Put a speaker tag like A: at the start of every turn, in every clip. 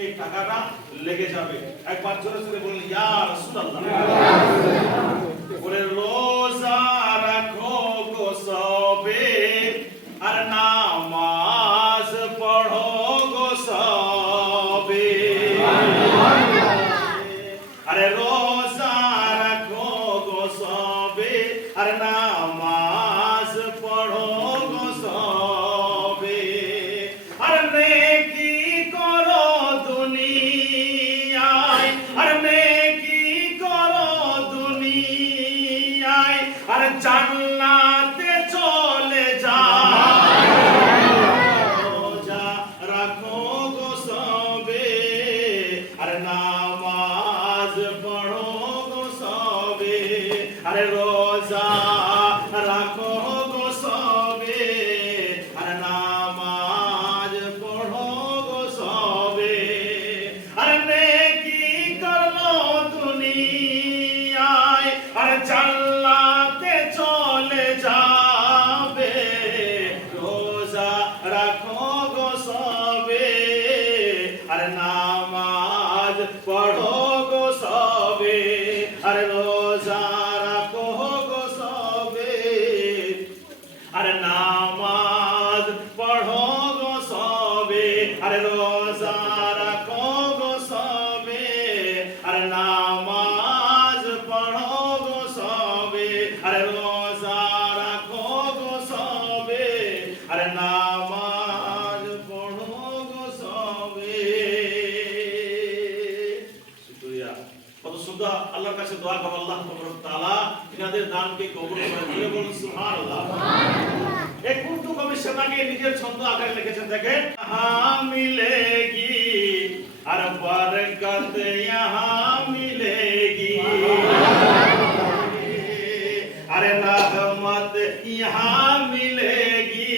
A: সেই টাকাটা লেগে যাবে। একবার জোরে জোরে বলুন, ইয়া রাসূলুল্লাহ। বলে, রোজা রাখো গো সবে, আর নামাজ পড়ো গো সবে। আরে রোজা নামাজ পড়ো গো সবে। আরে রোজা রাখো গো সবে। আর নামাজ পড়ো গো সবে। আর নেকি করল আর রোজা গো সবে আরে রোজা রাখো গো সবে আরে নামাজ পড়ো গো সবে আরে রোজা রাখো গো সবে আরে নামাজ পড়ো গো সবে আরে রোজা দোয়া আল্লাহর কাছে দোয়া করব আল্লাহ তাবারক তাআলা ইনাদের দানকে কবুল করে দিয়ে বলুন সুবহানাল্লাহ। সুবহানাল্লাহ। এক উর্দু কবি সেমাকে নিজের ছন্দ আকারে লিখেছেন দেখেন। হ্যাঁ মিলেগি আর বরকত ইহা মিলেগি আরে রহমত ইহা মিলেগি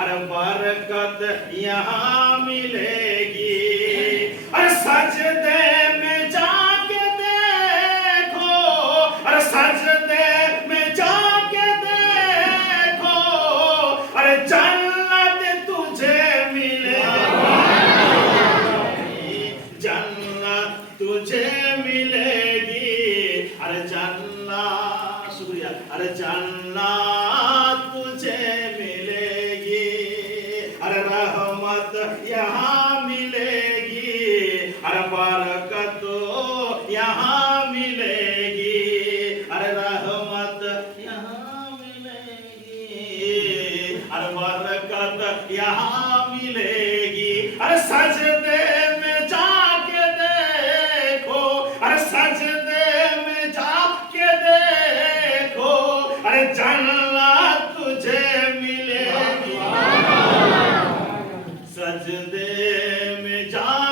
A: আর বরকত ইহা মিলেগি अरे जन्नत शुक्रिया अरे जन्नत तुझे मिलेगी अरे रहमत यहाँ मिलेगी अरे बरकत यहाँ मिलेगी अरे रहमत यहाँ मिलेगी अरे बरकत यहाँ मिलेगी अरे सजदे अरे जन्नत तुझे मिलेगी सजदे में जा